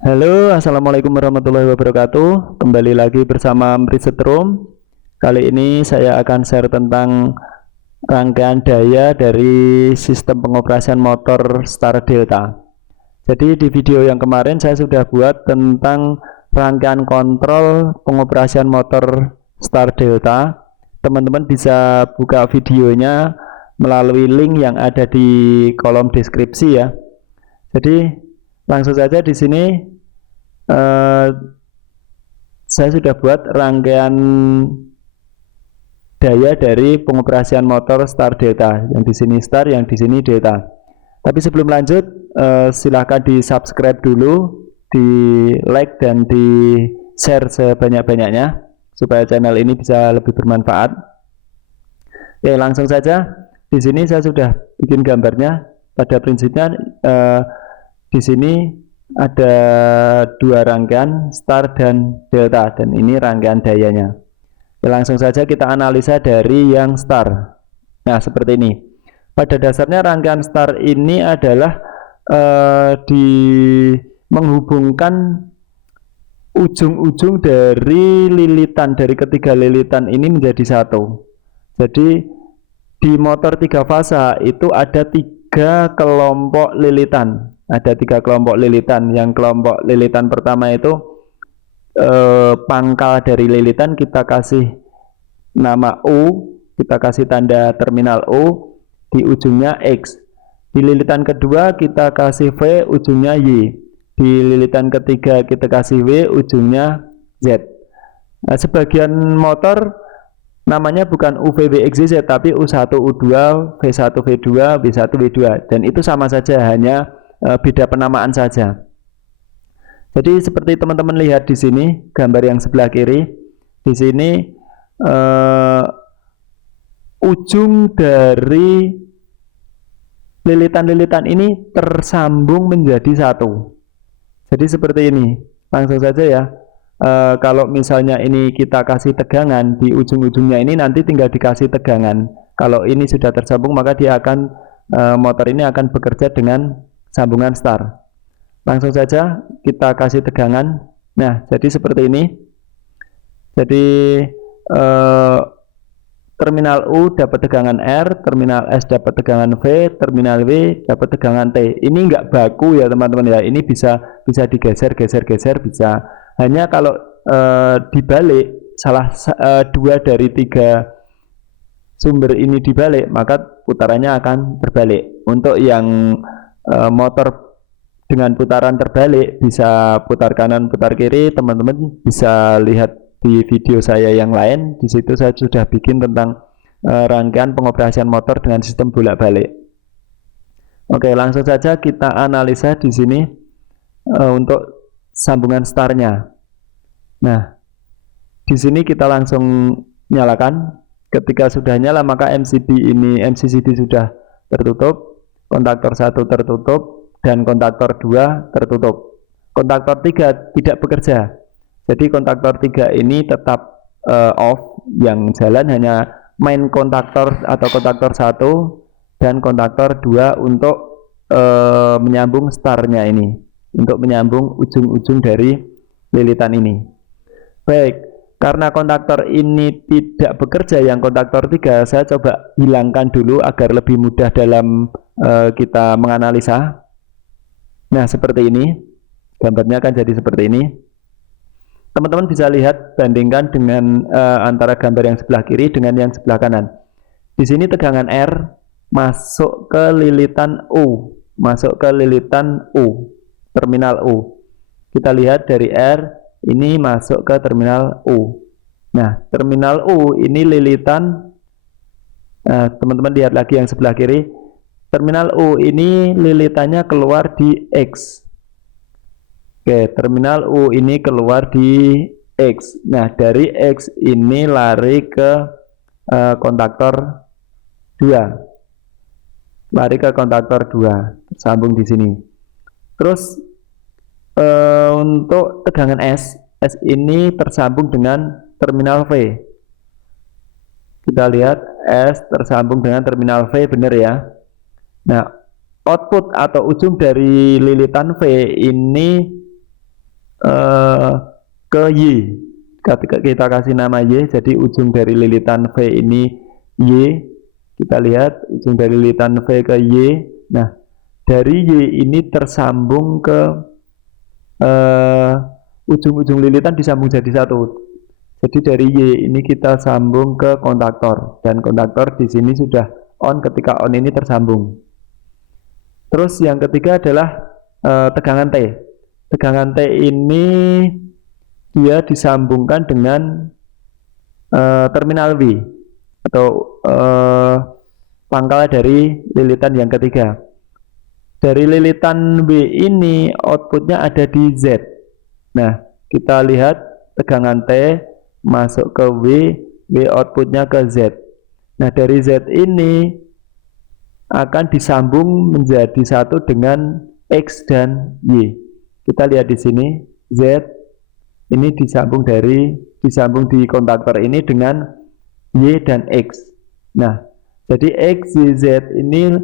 Halo, assalamualaikum warahmatullahi wabarakatuh. Kembali lagi bersama Mrisetrum. Kali ini saya akan share tentang rangkaian daya dari sistem pengoperasian motor Star Delta. Jadi di video yang kemarin saya sudah buat tentang rangkaian kontrol pengoperasian motor Star Delta. Teman-teman bisa buka videonya melalui link yang ada di kolom deskripsi ya. Jadi langsung saja di sini eh, saya sudah buat rangkaian daya dari pengoperasian motor Star Delta. Yang di sini Star, yang di sini Delta. Tapi sebelum lanjut, silahkan di subscribe dulu, di like dan di share sebanyak-banyaknya supaya channel ini bisa lebih bermanfaat. Oke, langsung saja. Di sini saya sudah bikin gambarnya. Pada prinsipnya di sini ada dua rangkaian Star dan Delta, dan ini rangkaian dayanya. Oke, langsung saja kita analisa dari yang Star. Nah, seperti ini. Pada dasarnya rangkaian Star ini adalah di menghubungkan ujung-ujung dari lilitan, dari ketiga lilitan ini menjadi satu. Jadi di motor 3 fasa itu ada 3 kelompok lilitan. Ada 3 kelompok lilitan. Yang kelompok lilitan pertama itu pangkal dari lilitan kita kasih nama U, kita kasih tanda terminal U, di ujungnya X. Di lilitan kedua kita kasih V, ujungnya Y. Di lilitan ketiga kita kasih W, ujungnya Z. Nah, sebagian motor namanya bukan UVWXZ tapi U1 U2 V1 V2 W1 W2, dan itu sama saja, hanya beda penamaan saja. Jadi seperti teman-teman lihat di sini gambar yang sebelah kiri, di sini ujung dari lilitan-lilitan ini tersambung menjadi satu. Jadi seperti ini, langsung saja ya. Kalau misalnya ini kita kasih tegangan di ujung-ujungnya ini, nanti tinggal dikasih tegangan. Kalau ini sudah tersambung, maka dia akan motor ini akan bekerja dengan sambungan Star. Langsung saja kita kasih tegangan. Nah, jadi seperti ini. Jadi terminal U dapat tegangan R, terminal S dapat tegangan V, terminal W dapat tegangan T. Ini enggak baku ya teman-teman ya. Ini bisa digeser-geser bisa. Hanya kalau dibalik dua dari 3 sumber ini dibalik, maka putarannya akan terbalik. Untuk yang motor dengan putaran terbalik, bisa putar kanan putar kiri, teman-teman bisa lihat di video saya yang lain. Di situ saya sudah bikin tentang rangkaian pengoperasian motor dengan sistem bolak-balik. Oke, langsung saja kita analisa di sini untuk sambungan startnya. Nah, di sini kita langsung nyalakan. Ketika sudah nyala, maka MCCB sudah tertutup, kontaktor 1 tertutup, dan kontaktor 2 tertutup. Kontaktor 3 tidak bekerja. Jadi kontaktor 3 ini tetap off, yang jalan hanya main kontaktor atau kontaktor 1 dan kontaktor 2 untuk menyambung startnya ini, untuk menyambung ujung-ujung dari lilitan ini. Baik, karena kontaktor ini tidak bekerja, yang kontaktor 3 saya coba hilangkan dulu agar lebih mudah dalam kita menganalisa. Nah, seperti ini. Gambarnya akan jadi seperti ini. Teman-teman bisa lihat, bandingkan dengan antara gambar yang sebelah kiri dengan yang sebelah kanan. Di sini tegangan R masuk ke lilitan U, terminal U. Kita lihat dari R ini masuk ke terminal U. Nah, terminal U ini lilitan, teman-teman lihat lagi yang sebelah kiri. Terminal U ini lilitannya keluar di X. Oke, terminal U ini keluar di X. Nah, dari X ini lari ke kontaktor 2. Lari ke kontaktor 2, sambung di sini. Terus untuk tegangan S ini tersambung dengan terminal V. Kita lihat S tersambung dengan terminal V, benar ya. Nah, output atau ujung dari lilitan V ini eh, ke Y. Ketika kita kasih nama Y, jadi ujung dari lilitan V ini Y. Kita lihat ujung dari lilitan V ke Y. Nah, dari Y ini tersambung ke ujung-ujung lilitan disambung jadi satu. Jadi dari Y ini kita sambung ke kontaktor, dan kontaktor di sini sudah on ketika on ini tersambung. Terus yang ketiga adalah tegangan T. Tegangan T ini dia disambungkan dengan terminal W atau pangkal dari lilitan yang ketiga. Dari lilitan W ini outputnya ada di Z. Nah, kita lihat tegangan T masuk ke W, W outputnya ke Z. Nah, dari Z ini akan disambung menjadi satu dengan X dan Y. Kita lihat di sini, Z ini disambung di kontaktor ini dengan Y dan X. Nah, jadi X, Y, Z ini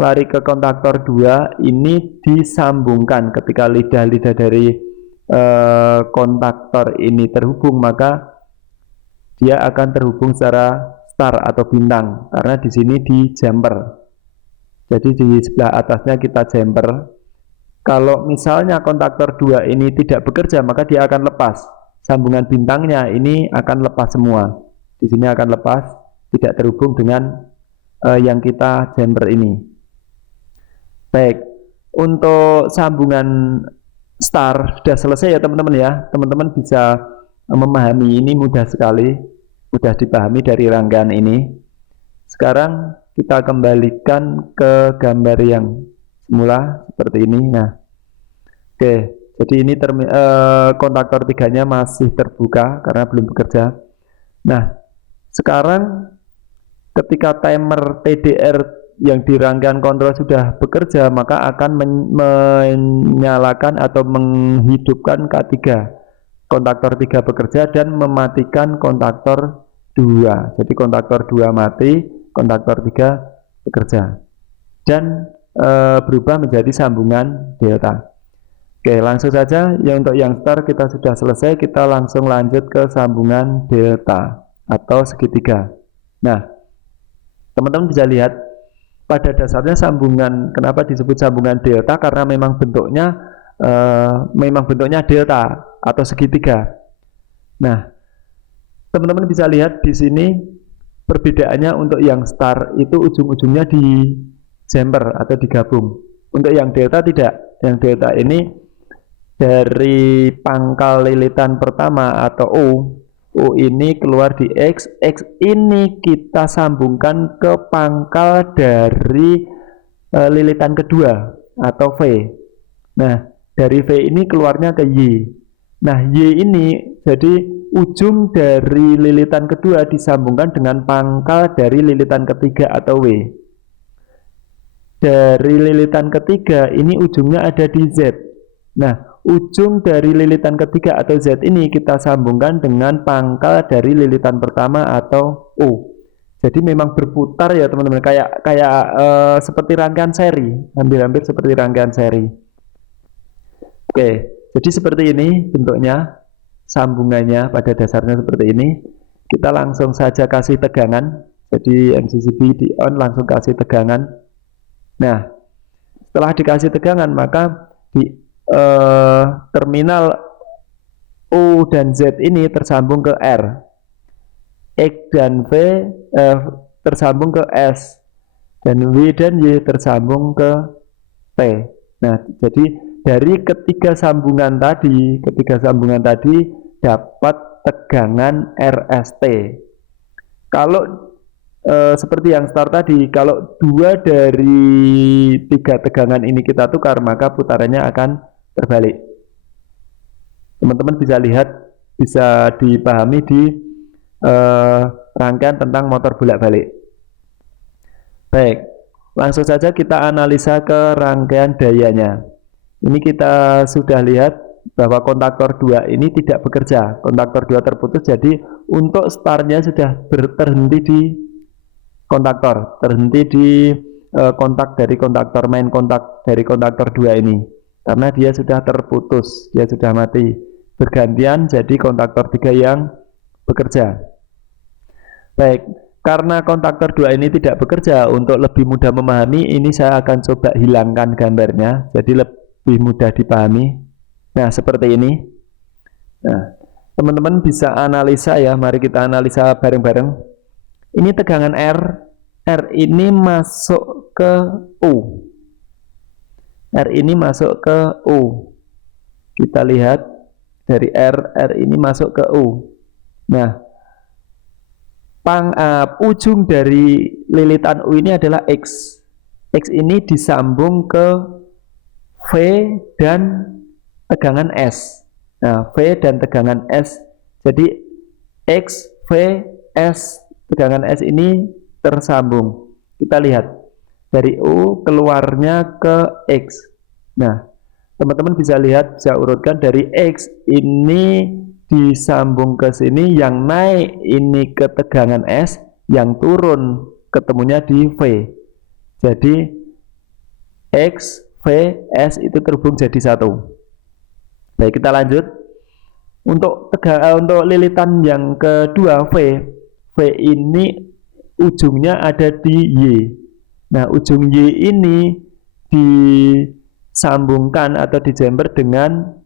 lari ke kontaktor 2, ini disambungkan ketika lidah-lidah dari kontaktor ini terhubung, maka dia akan terhubung secara star atau bintang, karena di sini di jumper. Jadi di sebelah atasnya kita jumper. Kalau misalnya kontaktor 2 ini tidak bekerja, maka dia akan lepas. Sambungan bintangnya ini akan lepas semua. Di sini akan lepas, tidak terhubung dengan yang kita jumper ini. Baik, untuk sambungan star sudah selesai ya teman-teman ya. Teman-teman bisa memahami ini mudah sekali, mudah dipahami dari rangkaian ini. Sekarang kita kembalikan ke gambar yang semula seperti ini. Nah, oke, jadi ini kontaktor 3-nya masih terbuka karena belum bekerja. Nah, sekarang ketika timer TDR yang di rangkaian kontrol sudah bekerja, maka akan menyalakan atau menghidupkan K3. Kontaktor 3 bekerja dan mematikan kontaktor 2. Jadi kontaktor 2 mati, kontaktor 3 bekerja. Dan berubah menjadi sambungan delta. Oke, langsung saja ya, untuk yang star kita sudah selesai, kita langsung lanjut ke sambungan delta atau segitiga. Nah, teman-teman bisa lihat pada dasarnya sambungan, kenapa disebut sambungan delta, karena memang bentuknya delta atau segitiga. Nah, teman-teman bisa lihat di sini perbedaannya. Untuk yang star itu ujung-ujungnya di jumper atau digabung. Untuk yang delta tidak. Yang delta ini dari pangkal lilitan pertama atau O ini keluar di X, X ini kita sambungkan ke pangkal dari lilitan kedua atau V. Nah, dari V ini keluarnya ke Y. Nah, Y ini jadi ujung dari lilitan kedua disambungkan dengan pangkal dari lilitan ketiga atau W. Dari lilitan ketiga ini ujungnya ada di Z. Nah, ujung dari lilitan ketiga atau Z ini kita sambungkan dengan pangkal dari lilitan pertama atau O. Jadi memang berputar ya teman-teman, kayak seperti rangkaian seri, hampir-hampir seperti rangkaian seri. Oke, jadi seperti ini bentuknya, sambungannya pada dasarnya seperti ini. Kita langsung saja kasih tegangan. Jadi MCCB di on, langsung kasih tegangan. Nah, setelah dikasih tegangan, maka di terminal O dan Z ini tersambung ke R, X dan V tersambung ke S, dan W dan Y tersambung ke P. Nah, jadi dari ketiga sambungan tadi dapat tegangan RST. Kalau seperti yang start tadi, kalau 2 dari 3 tegangan ini kita tukar, maka putarannya akan terbalik. Teman-teman bisa lihat, bisa dipahami di rangkaian tentang motor bolak-balik. Baik, langsung saja kita analisa ke rangkaian dayanya. Ini kita sudah lihat bahwa kontaktor 2 ini tidak bekerja, kontaktor 2 terputus, jadi untuk startnya sudah terhenti di kontaktor, terhenti di kontak dari kontaktor, main kontak dari kontaktor 2 ini. karena dia sudah terputus, dia sudah mati. Bergantian jadi kontaktor 3 yang bekerja. Baik, karena kontaktor 2 ini tidak bekerja, untuk lebih mudah memahami, ini saya akan coba hilangkan gambarnya, jadi lebih mudah dipahami. Nah, seperti ini. Nah, teman-teman bisa analisa ya, mari kita analisa bareng-bareng. Ini tegangan R, R ini masuk ke U. R ini masuk ke U. Kita lihat dari R, R ini masuk ke U. Nah, ujung dari lilitan U ini adalah X. X ini disambung ke V dan tegangan S. Nah, V dan tegangan S. Jadi X, V, S, tegangan S ini tersambung. Kita lihat dari U keluarnya ke X. Nah, teman-teman bisa lihat, bisa urutkan dari X ini disambung ke sini, yang naik ini ke tegangan S, yang turun ketemunya di V. Jadi X, V, S itu terhubung jadi satu. Baik, kita lanjut. Untuk lilitan yang kedua V, V ini ujungnya ada di Y. Nah, ujung Y ini disambungkan atau dijember dengan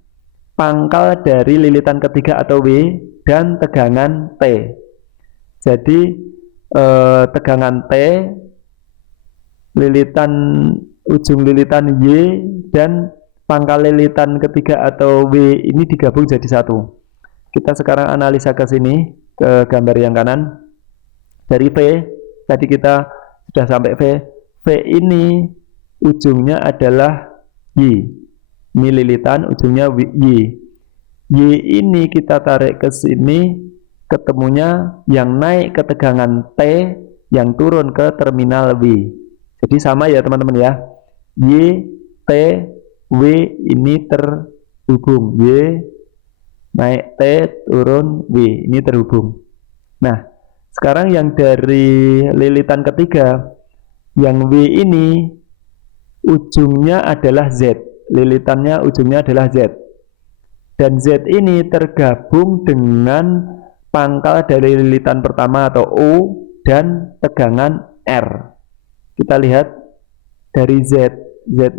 pangkal dari lilitan ketiga atau W dan tegangan T. Jadi tegangan T, ujung lilitan Y dan pangkal lilitan ketiga atau W ini digabung jadi satu. Kita sekarang analisa ke sini, ke gambar yang kanan. Dari V, tadi kita sudah sampai V. V ini ujungnya adalah Y. Ini lilitan, ujungnya Y. Y ini kita tarik ke sini, ketemunya yang naik ke tegangan T, yang turun ke terminal W. Jadi sama ya teman-teman ya. Y, T, W ini terhubung. Y naik T, turun W, ini terhubung. Nah, sekarang yang dari lilitan ketiga, yang W ini ujungnya adalah Z. Lilitannya ujungnya adalah Z. Dan Z ini tergabung dengan pangkal dari lilitan pertama atau O dan tegangan R. Kita lihat dari Z. Z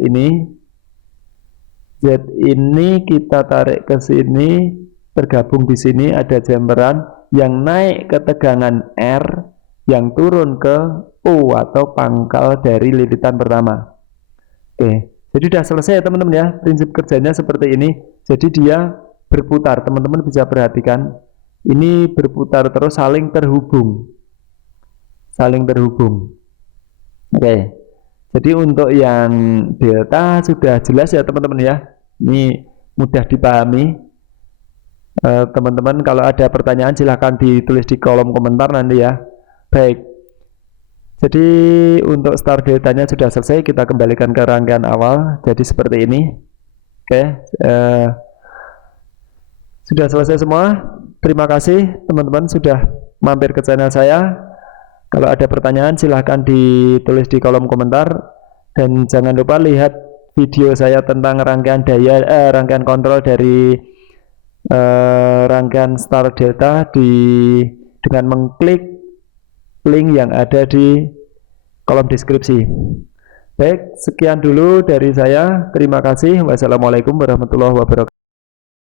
ini kita tarik ke sini, tergabung di sini ada jemperan yang naik ke tegangan R, yang turun ke O atau pangkal dari lilitan pertama. Oke, jadi sudah selesai ya teman-teman ya. Prinsip kerjanya seperti ini. Jadi dia berputar, teman-teman bisa perhatikan. Ini berputar terus, saling terhubung. Oke, jadi untuk yang delta sudah jelas ya teman-teman ya. Ini mudah dipahami. Teman-teman kalau ada pertanyaan silahkan ditulis di kolom komentar nanti ya. Baik, jadi untuk start deltanya sudah selesai, kita kembalikan ke rangkaian awal. Jadi seperti ini. Oke, sudah selesai semua. Terima kasih teman-teman sudah mampir ke channel saya. Kalau ada pertanyaan silahkan ditulis di kolom komentar. Dan jangan lupa lihat video saya tentang rangkaian rangkaian kontrol dari rangkaian start delta dengan mengklik link yang ada di kolom deskripsi. Baik, sekian dulu dari saya. Terima kasih. Wassalamualaikum warahmatullahi wabarakatuh.